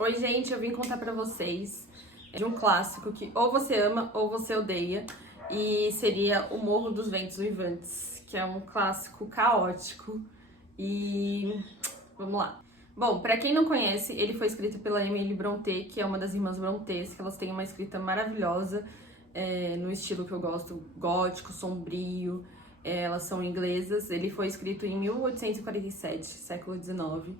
Oi, gente, eu vim contar pra vocês de um clássico que ou você ama ou você odeia, e seria O Morro dos Ventos Uivantes, que é um clássico caótico. E vamos lá. Bom, pra quem não conhece, ele foi escrito pela Emily Brontë, que é uma das irmãs Brontë, que elas têm uma escrita maravilhosa, no estilo que eu gosto, gótico, sombrio. Elas são inglesas. Ele foi escrito em 1847, século XIX.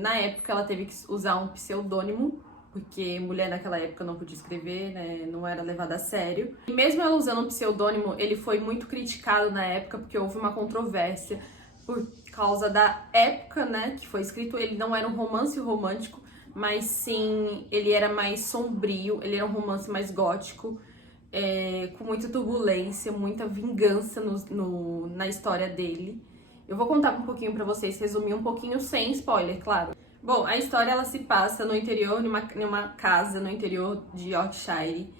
Na época ela teve que usar um pseudônimo, porque mulher naquela época não podia escrever, né? Não era levada a sério. E mesmo ela usando um pseudônimo, ele foi muito criticado na época, porque houve uma controvérsia por causa da época, né, que foi escrito. Ele não era um romance romântico, mas sim, ele era mais sombrio, ele era um romance mais gótico, com muita turbulência, muita vingança na história dele. Eu vou contar um pouquinho pra vocês, resumir um pouquinho sem spoiler, claro. Bom, a história ela se passa no interior, numa casa no interior de Yorkshire,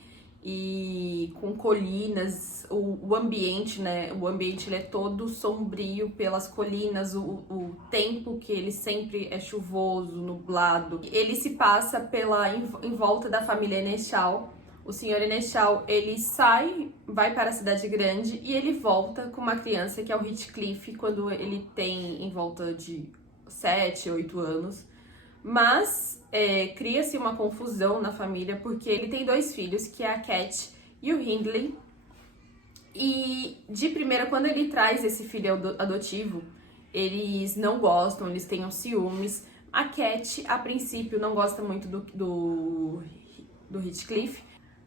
e com colinas, o ambiente, né? O ambiente ele é todo sombrio pelas colinas, o tempo que ele sempre é chuvoso, nublado. Ele se passa em volta da família Enechal. O senhor Enechal, ele vai para a cidade grande e ele volta com uma criança que é o Heathcliff, quando ele tem em volta de 7, 8 anos. Mas cria-se uma confusão na família, porque ele tem 2 filhos, que é a Cat e o Hindley. E de primeira, quando ele traz esse filho adotivo, eles não gostam, eles têm uns ciúmes. A Cat, a princípio, não gosta muito do Heathcliff,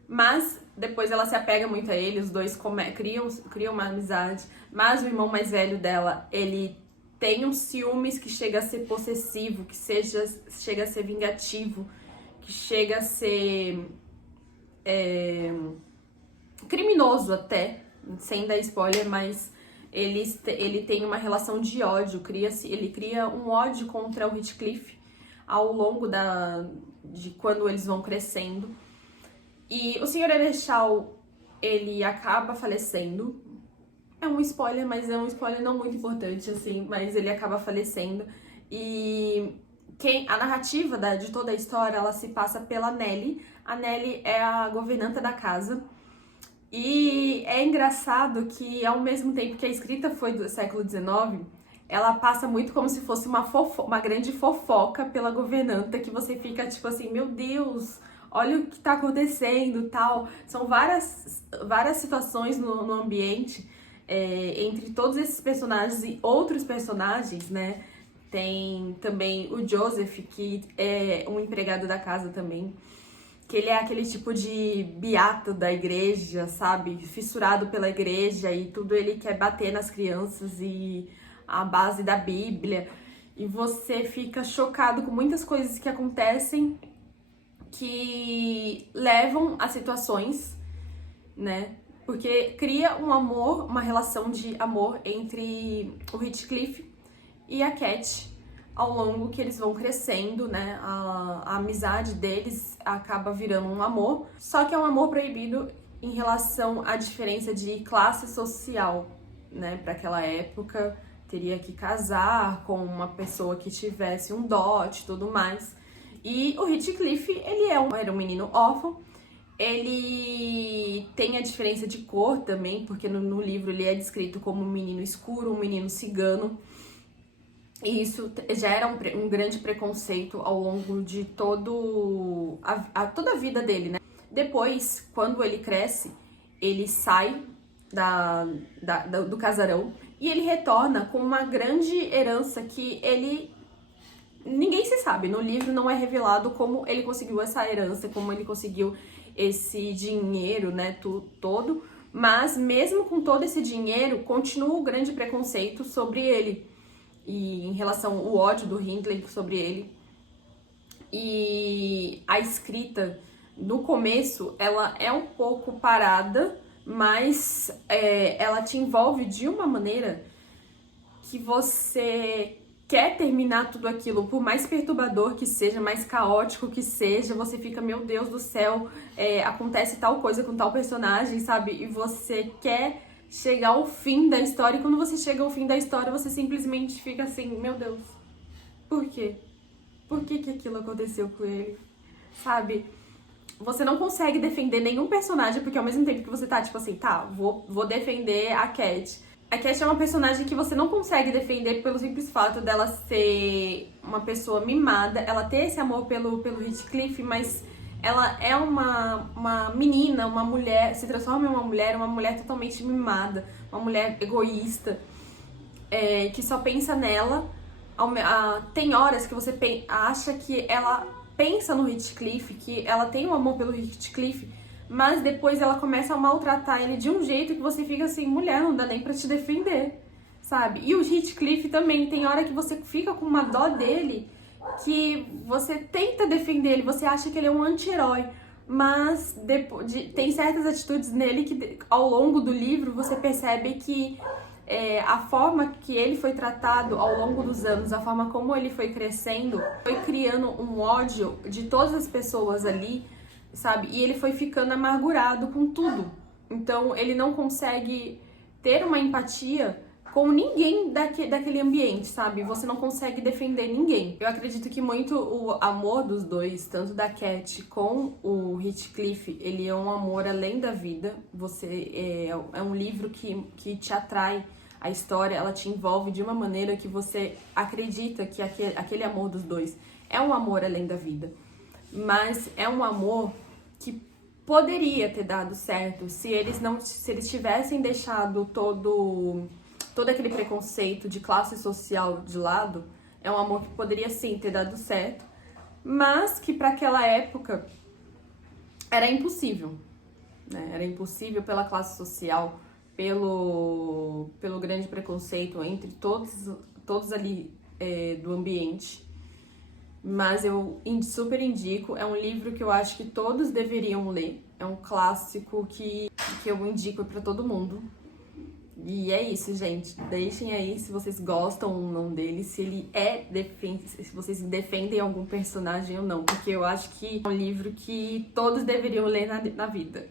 mas depois ela se apega muito a ele, os dois criam uma amizade. Mas o irmão mais velho dela, ele tem um ciúmes que chega a ser possessivo, que chega a ser vingativo, que chega a ser criminoso até, sem dar spoiler, mas ele tem uma relação de ódio, ele cria um ódio contra o Heathcliff ao longo de quando eles vão crescendo. E o Sr. Enechal, ele acaba falecendo. É um spoiler, mas é um spoiler não muito importante, assim, mas ele acaba falecendo. E a narrativa de toda a história, ela se passa pela Nelly. A Nelly é a governanta da casa. E é engraçado que, ao mesmo tempo que a escrita foi do século XIX, ela passa muito como se fosse uma grande fofoca pela governanta, que você fica tipo assim, meu Deus, olha o que tá acontecendo, tal. São várias situações no ambiente, entre todos esses personagens e outros personagens, né? Tem também o Joseph, que é um empregado da casa também, que ele é aquele tipo de beato da igreja, sabe? Fissurado pela igreja, e tudo ele quer bater nas crianças, e a base da Bíblia. E você fica chocado com muitas coisas que acontecem, que levam a situações, né? Porque cria um amor, uma relação de amor entre o Heathcliff e a Cat ao longo que eles vão crescendo, né? A amizade deles acaba virando um amor, só que é um amor proibido em relação à diferença de classe social, né? Para aquela época, teria que casar com uma pessoa que tivesse um dote e tudo mais. E o Heathcliff, ele era um menino órfão. Ele tem a diferença de cor também, porque no livro ele é descrito como um menino escuro, um menino cigano. E isso gera um grande preconceito ao longo de toda a vida dele, né? Depois, quando ele cresce, ele sai do casarão e ele retorna com uma grande herança que ninguém se sabe. No livro não é revelado como ele conseguiu essa herança, como ele conseguiu esse dinheiro, né, todo. Mas mesmo com todo esse dinheiro, continua o grande preconceito sobre ele, e em relação ao ódio do Hindley sobre ele. E a escrita, no começo, ela é um pouco parada, mas ela te envolve de uma maneira que você quer terminar tudo aquilo, por mais perturbador que seja, mais caótico que seja. Você fica, meu Deus do céu, acontece tal coisa com tal personagem, sabe? E você quer chegar ao fim da história, e quando você chega ao fim da história, você simplesmente fica assim, meu Deus, por quê? por que que aquilo aconteceu com ele, sabe? Você não consegue defender nenhum personagem, porque ao mesmo tempo que você tá, tipo assim, tá, vou defender a Cat. A Cat é uma personagem que você não consegue defender pelo simples fato dela ser uma pessoa mimada, ela ter esse amor pelo Heathcliff, mas ela é uma menina, uma mulher, se transforma em uma mulher totalmente mimada, uma mulher egoísta, que só pensa nela. Tem horas que você acha que ela pensa no Heathcliff, que ela tem um amor pelo Heathcliff, mas depois ela começa a maltratar ele de um jeito que você fica assim, mulher, não dá nem pra te defender, sabe? E o Heathcliff também, tem hora que você fica com uma dó dele, que você tenta defender ele, você acha que ele é um anti-herói, mas tem certas atitudes nele que ao longo do livro você percebe que a forma que ele foi tratado ao longo dos anos, a forma como ele foi crescendo, foi criando um ódio de todas as pessoas ali, sabe? E ele foi ficando amargurado com tudo. Então ele não consegue ter uma empatia com ninguém daquele ambiente, sabe? Você não consegue defender ninguém. Eu acredito que muito o amor dos dois, tanto da Cat com o Heathcliff, ele é um amor além da vida. É um livro que te atrai, a história, ela te envolve de uma maneira que você acredita que aquele amor dos dois é um amor além da vida. Mas é um amor que poderia ter dado certo se eles tivessem deixado todo aquele preconceito de classe social de lado. É um amor que poderia sim ter dado certo, mas que para aquela época era impossível, né? Era impossível pela classe social, pelo grande preconceito entre todos ali do ambiente. Mas eu super indico, é um livro que eu acho que todos deveriam ler, é um clássico que eu indico para todo mundo. E é isso, gente. Deixem aí se vocês gostam ou não dele, se vocês defendem algum personagem ou não, porque eu acho que é um livro que todos deveriam ler na vida.